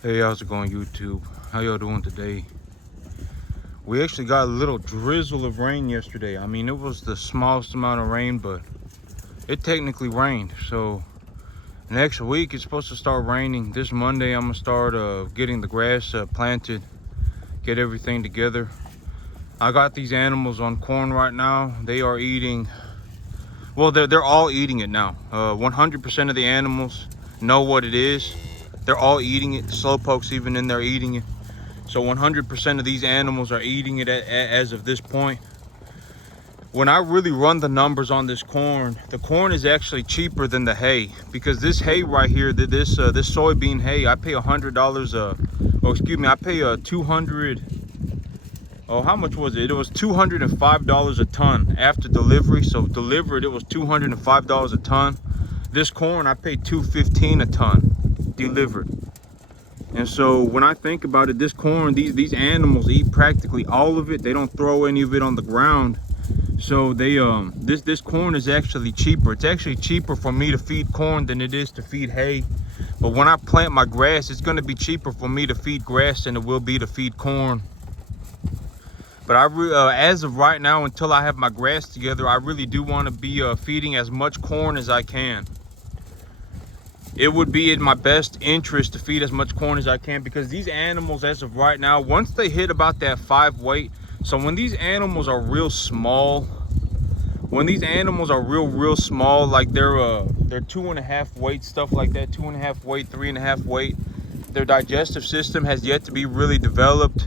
Hey, how's it going, YouTube? How y'all doing today? We actually got a little drizzle of rain yesterday. I mean, it was the smallest amount of rain, but it technically rained. So next week it's supposed to start raining. This Monday I'm gonna start getting the grass planted, get everything together. I got these animals on corn right now. They are eating, well, they're all eating it now. 100% of the animals know what it is. They're all eating it. The slowpokes even in there eating it. So 100% of these animals are eating it as of this point. When I really run the numbers on this corn, the corn is actually cheaper than the hay, because this hay right here, this soybean hay, I pay $100. Oh, excuse me, I pay 200. Oh, how much was it? It was $205 a ton after delivery. So delivered, it was $205 a ton. This corn, I paid $215 a ton delivered. And so when I think about it, this corn, these animals eat practically all of it. They don't throw any of it on the ground. So they this corn is actually cheaper. It's actually cheaper for me to feed corn than it is to feed hay. But when I plant my grass, it's going to be cheaper for me to feed grass than it will be to feed corn. But as of right now, until I have my grass together, I really do want to be feeding as much corn as I can. It would be in my best interest to feed as much corn as I can, because these animals, as of right now, once they hit about that 5 weight, so when these animals are real small, real small, like they're 2.5 weight, stuff like that, 2.5 weight, 3.5 weight, their digestive system has yet to be really developed.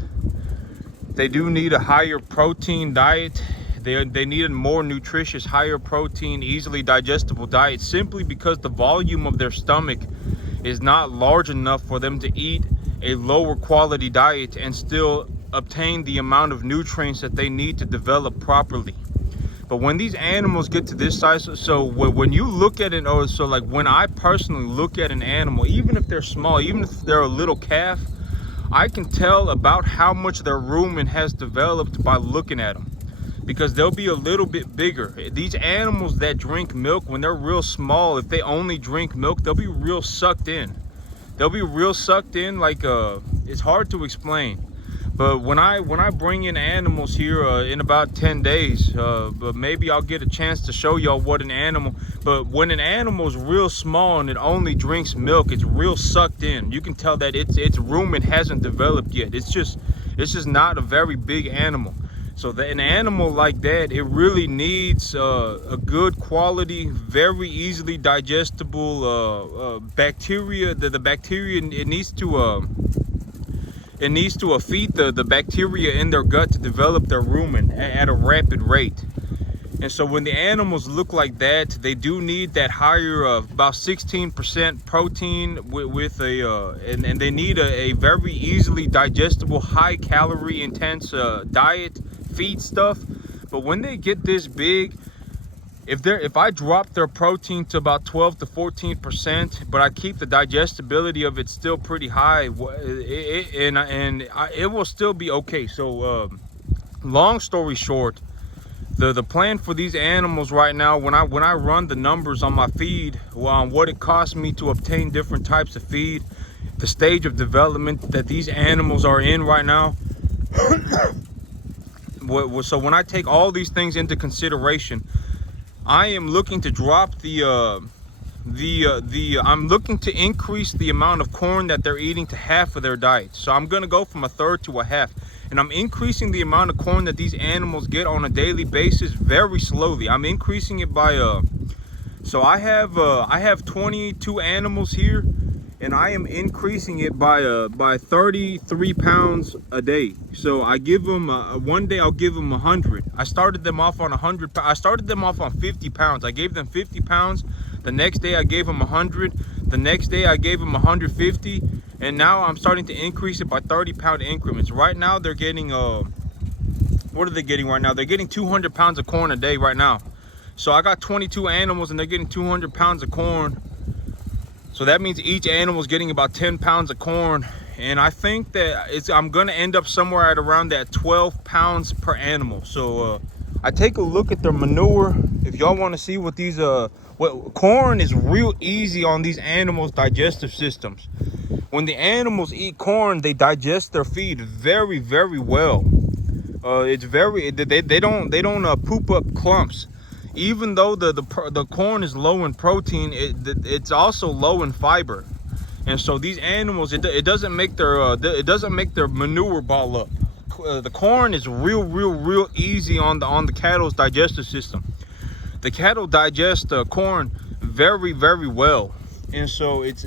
They do need a higher protein diet. They need a more nutritious, higher protein, easily digestible diet, simply because the volume of their stomach is not large enough for them to eat a lower quality diet and still obtain the amount of nutrients that they need to develop properly. But when these animals get to this size, so when you look at it, or so like when I personally look at an animal, even if they're small, even if they're a little calf, I can tell about how much their rumen has developed by looking at them, because they'll be a little bit bigger. These animals that drink milk, when they're real small, if they only drink milk, they'll be real sucked in. They'll be real sucked in, like it's hard to explain. But when I bring in animals here in about 10 days, but maybe I'll get a chance to show y'all what an animal, but when an animal's real small and it only drinks milk, it's real sucked in. You can tell that its rumen hasn't developed yet. It's just not a very big animal. So an animal like that, it really needs a good quality, very easily digestible bacteria. The bacteria, it needs to feed the bacteria in their gut to develop their rumen at a rapid rate. And so when the animals look like that, they do need that higher about 16% protein with and they need a very easily digestible, high calorie intense diet, feed stuff. But when they get this big, if I drop their protein to about 12 to 14%, but I keep the digestibility of it still pretty high, it will still be okay. So long story short, the plan for these animals right now, when I run the numbers on my feed, what it costs me to obtain different types of feed, the stage of development that these animals are in right now. So when I take all these things into consideration, I am looking to drop I'm looking to increase the amount of corn that they're eating to half of their diet. So I'm gonna go from a third to a half, and I'm increasing the amount of corn that these animals get on a daily basis very slowly. I'm increasing it by so I have 22 animals here, and I am increasing it by 33 pounds a day. So I give them one day I'll give them 100. I started them off on 100. I started them off on 50 pounds. I gave them 50 pounds. The next day I gave them 100. The next day I gave them 150, and now I'm starting to increase it by 30-pound increments. Right now they're getting what are they getting right now? They're getting 200 pounds of corn a day right now. So I got 22 animals and they're getting 200 pounds of corn. So that means each animal is getting about 10 pounds of corn. And I think that I'm gonna end up somewhere at around that 12 pounds per animal. So I take a look at their manure. If y'all want to see what corn is real easy on these animals' digestive systems. when the animals eat corn, they digest their feed very, very well. It's very, they don't poop up clumps. Even though the corn is low in protein, it's also low in fiber. And so these animals, it doesn't make their manure ball up. The corn is real easy on the cattle's digestive system. The cattle digest corn very well, and so it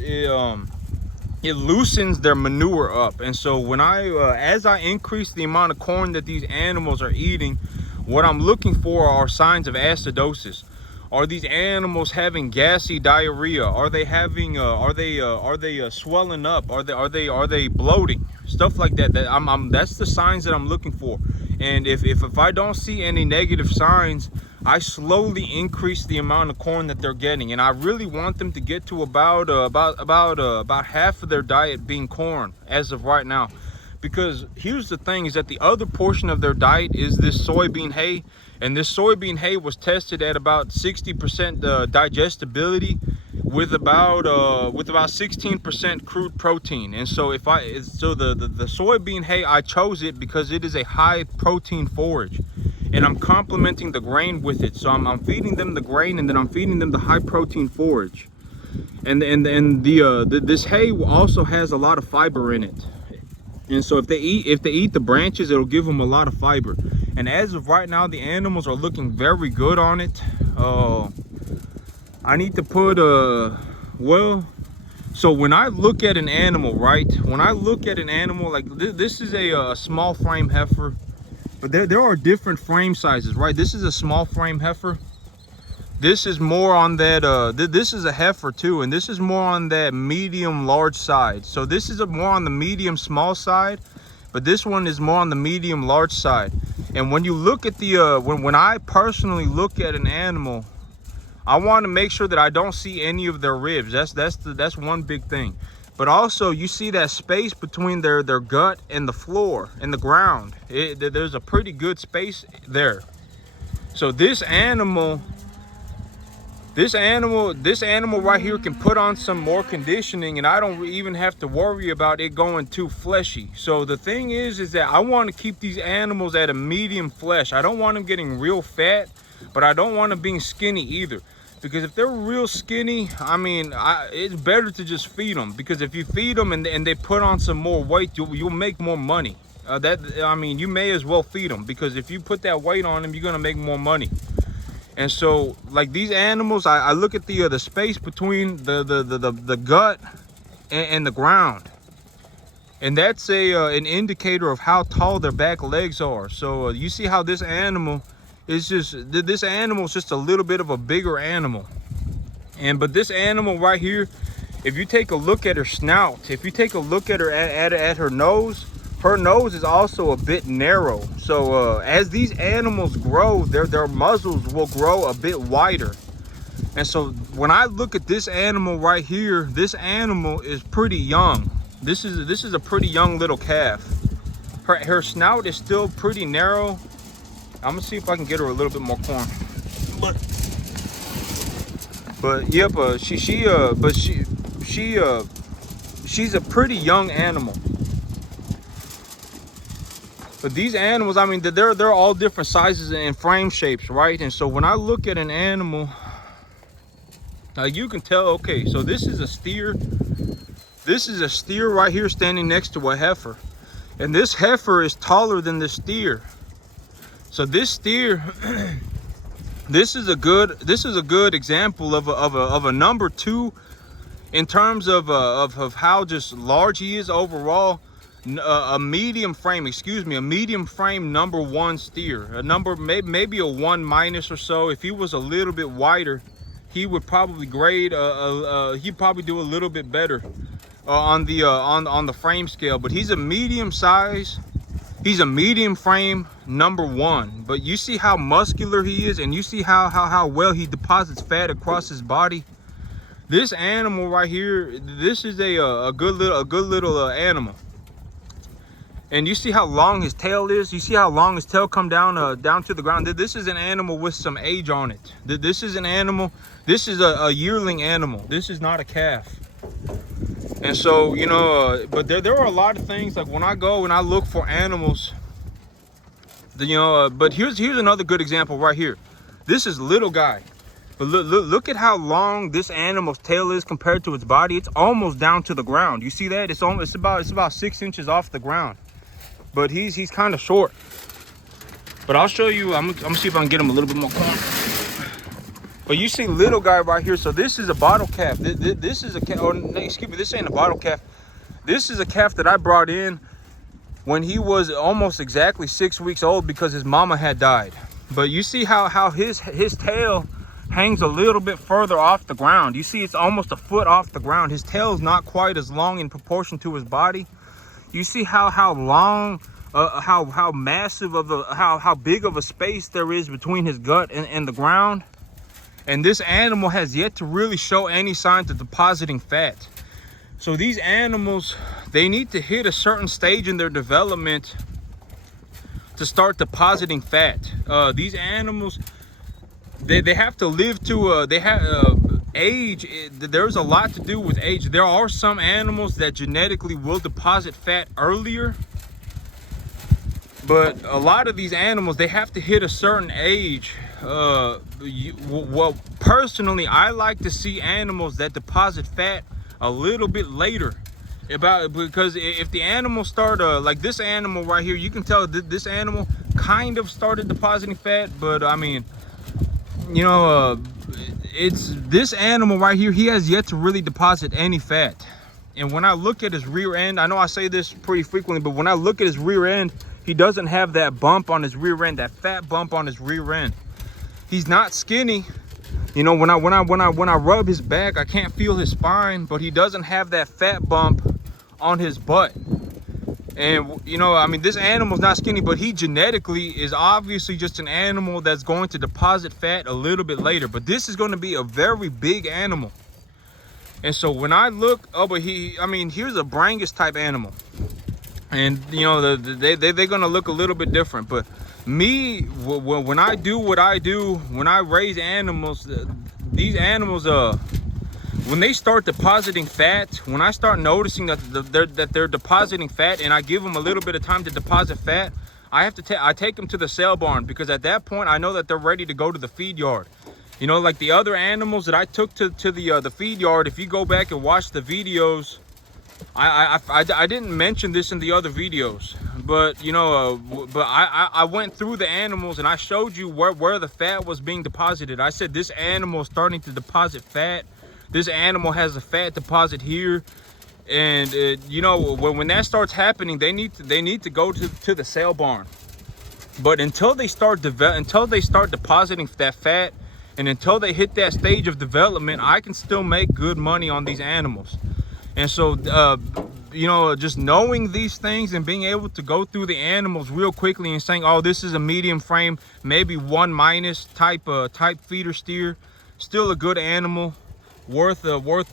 loosens their manure up. And so when as I increase the amount of corn that these animals are eating, what I'm looking for are signs of acidosis. Are these animals having gassy diarrhea? Are they having are they swelling up? Are they bloating? Stuff like that. That's the signs that I'm looking for. And if I don't see any negative signs, I slowly increase the amount of corn that they're getting. And I really want them to get to about half of their diet being corn as of right now. Because here's the thing, is that the other portion of their diet is this soybean hay. And this soybean hay was tested at about 60% digestibility with about 16% crude protein. And so the soybean hay, I chose it because it is a high protein forage, and I'm complementing the grain with it. So I'm feeding them the grain, and then I'm feeding them the high protein forage. And this hay also has a lot of fiber in it. And so if they eat the branches, it'll give them a lot of fiber. And as of right now, the animals are looking very good on it. I need to put so when I look at an animal, right? When I look at an animal, like this is a small frame heifer, but there are different frame sizes, right? This is a small frame heifer. This is more on that, this is a heifer too, and this is more on that medium large side. So this is more on the medium small side, but this one is more on the medium large side. And when you look at the, when I personally look at an animal, I want to make sure that I don't see any of their ribs. That's one big thing. But also you see that space between their gut and the floor and the ground. There's a pretty good space there. So this animal right here can put on some more conditioning, and I don't even have to worry about it going too fleshy. So the thing is that I want to keep these animals at a medium flesh. I don't want them getting real fat, but I don't want them being skinny either. Because if they're real skinny, I mean, it's better to just feed them. Because if you feed them and they put on some more weight, you'll make more money. I mean, you may as well feed them, because if you put that weight on them, you're gonna make more money. And so, like these animals, I look at the space between the gut and the ground, and that's an indicator of how tall their back legs are. So you see how this animal is just a little bit of a bigger animal. But this animal right here, if you take a look at her snout, if you take a look at her at her nose is also a bit narrow. So as these animals grow, their muzzles will grow a bit wider. And so when I look at this animal right here, this animal is pretty young. This is a pretty young little calf. Her snout is still pretty narrow. I'm gonna see if I can get her a little bit more corn. But yep, she's a pretty young animal. But these animals, I mean, they're all different sizes and frame shapes, right? And so when I look at an animal, you can tell, okay, so this is a steer. This is a steer right here standing next to a heifer. And this heifer is taller than the steer. So this steer, this is a good example of a number 2 in terms of how just large he is overall. A medium frame number 1 steer, maybe a 1- or so. If he was a little bit wider, he would probably grade he'd probably do a little bit better on the frame scale. But he's a medium size, he's a medium frame number 1. But you see how muscular he is, and you see how well he deposits fat across his body. This animal right here, this is a good little animal. And you see how long his tail is. You see how long his tail come down to the ground. This is an animal with some age on it. This is an animal. This is a yearling animal. This is not a calf. And so, you know, but there are a lot of things, like when I go and I look for animals, you know, but here's another good example right here. This is little guy, but look at how long this animal's tail is compared to its body. It's almost down to the ground. You see that? It's about 6 inches off the ground, but he's kind of short. But I'll show you. I'm gonna see if I can get him a little bit more calm. But you see little guy right here. So this is a bottle calf. This is a calf. Oh, excuse me. This ain't a bottle calf. This is a calf that I brought in when he was almost exactly 6 weeks old because his mama had died. But you see how his tail hangs a little bit further off the ground. You see it's almost a foot off the ground. His tail is not quite as long in proportion to his body. You see how long, how massive of a, how big of a space there is between his gut and the ground. And this animal has yet to really show any signs of depositing fat. So these animals, they need to hit a certain stage in their development to start depositing fat. These animals, they have to live to age. There's a lot to do with age. There are some animals that genetically will deposit fat earlier, but a lot of these animals, they have to hit a certain age. Well, personally, I like to see animals that deposit fat a little bit later, because if the animals start like this animal right here, you can tell that this animal kind of started depositing fat, but I mean, you know, it's this animal right here, he has yet to really deposit any fat. And when I look at his rear end, I know I say this pretty frequently, but when I look at his rear end, he doesn't have that bump on his rear end, that fat bump on his rear end. He's not skinny. You know, when I rub his back, I can't feel his spine, but he doesn't have that fat bump on his butt. And you know, I mean, this animal's not skinny, but he genetically is obviously just an animal that's going to deposit fat a little bit later. But this is going to be a very big animal. And so when I look, oh, but I mean, here's a Brangus type animal, and you know, they're gonna look a little bit different. But me, when I do what I do, when I raise animals, these animals, when they start depositing fat, when I start noticing that they're depositing fat, and I give them a little bit of time to deposit fat, I take them to the sale barn, because at that point I know that they're ready to go to the feed yard. You know, like the other animals that I took to the feed yard, if you go back and watch the videos, I didn't mention this in the other videos, but you know, but I went through the animals and I showed you where the fat was being deposited. I said this animal is starting to deposit fat. This animal has a fat deposit here, and you know, when that starts happening, they need to go to the sale barn. But until they start depositing that fat, and until they hit that stage of development, I can still make good money on these animals. And so, you know, just knowing these things and being able to go through the animals real quickly and saying, oh, this is a medium frame, maybe 1- type feeder steer, still a good animal, worth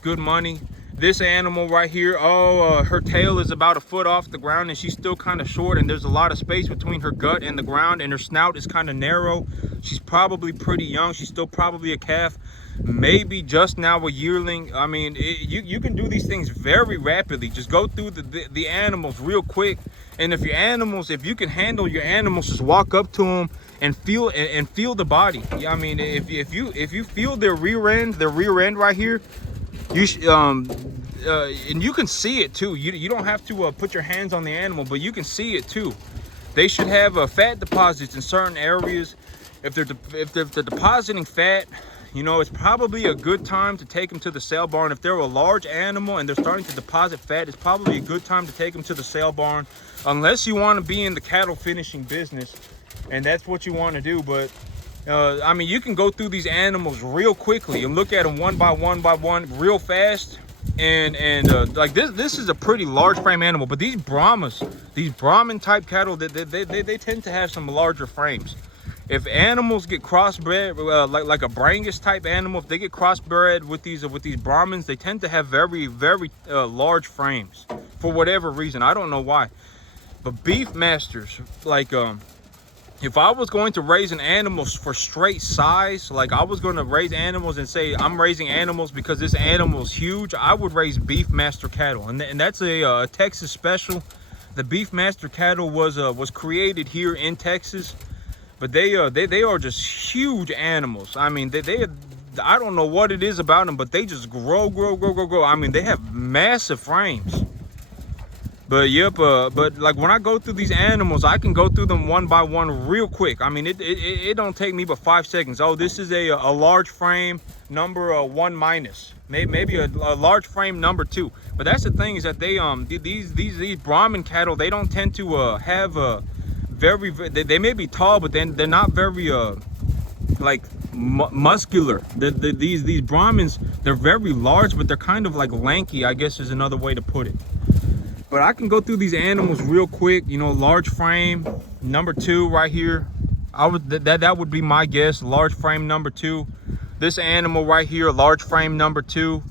good money. This animal right here, her tail is about a foot off the ground, and she's still kind of short, and there's a lot of space between her gut and the ground, and her snout is kind of narrow. She's probably pretty young. She's still probably a calf, maybe just now a yearling. I mean, you can do these things very rapidly. Just go through the animals real quick, and if you can handle your animals, just walk up to them and feel the body. I mean, if you feel their rear end right here, you and you can see it too. You don't have to put your hands on the animal, but you can see it too. They should have fat deposits in certain areas. If they're depositing fat, you know, it's probably a good time to take them to the sale barn. If they're a large animal and they're starting to deposit fat, it's probably a good time to take them to the sale barn, unless you want to be in the cattle finishing business, and that's what you want to do. But I mean, you can go through these animals real quickly and look at them one by one real fast. And like this is a pretty large frame animal, but these Brahman type cattle, they tend to have some larger frames. If animals get crossbred, like a Brangus type animal, if they get crossbred with these Brahmans, they tend to have very large frames for whatever reason. I don't know why. But beef masters, like if I was going to raise an animal for straight size, like I was going to raise animals and say I'm raising animals because this animal's huge, I would raise Beefmaster cattle, and that's a Texas special. The Beefmaster cattle was created here in Texas, but they are just huge animals. I mean, I don't know what it is about them, but they just grow. I mean, they have massive frames. But yep, but like when I go through these animals, I can go through them one by one real quick. I mean, it don't take me but 5 seconds. Oh, this is a large frame number 1 minus, maybe a large frame number 2. But that's the thing, is that they these Brahman cattle, they don't tend to have they may be tall, but then they're not very like muscular. These Brahmins, they're very large, but they're kind of like lanky, I guess is another way to put it. But I can go through these animals real quick. You know, large frame number 2 right here. That would be my guess. Large frame number 2. This animal right here, large frame number 2.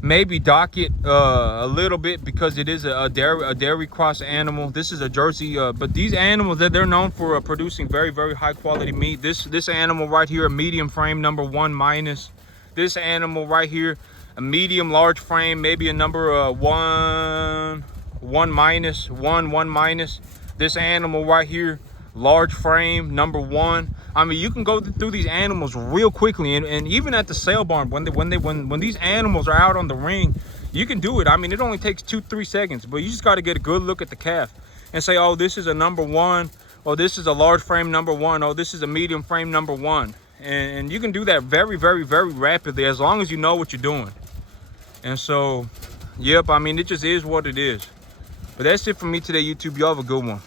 Maybe dock it a little bit because it is a dairy cross animal. This is a Jersey, but these animals, they're known for producing very high quality meat. This animal right here, a medium frame number 1 minus. This animal right here, a medium large frame, maybe a number 1 minus. This animal right here, large frame number 1. I mean, you can go through these animals real quickly, and even at the sale barn, when these animals are out on the ring, you can do it. I mean, it only takes 2-3 seconds, but you just got to get a good look at the calf and say, oh, this is a number 1, or this is a large frame number 1, or this is a medium frame number 1. And you can do that very rapidly, as long as you know what you're doing. And so, yep, I mean, it just is what it is. But that's it for me today, YouTube. Y'all have a good one.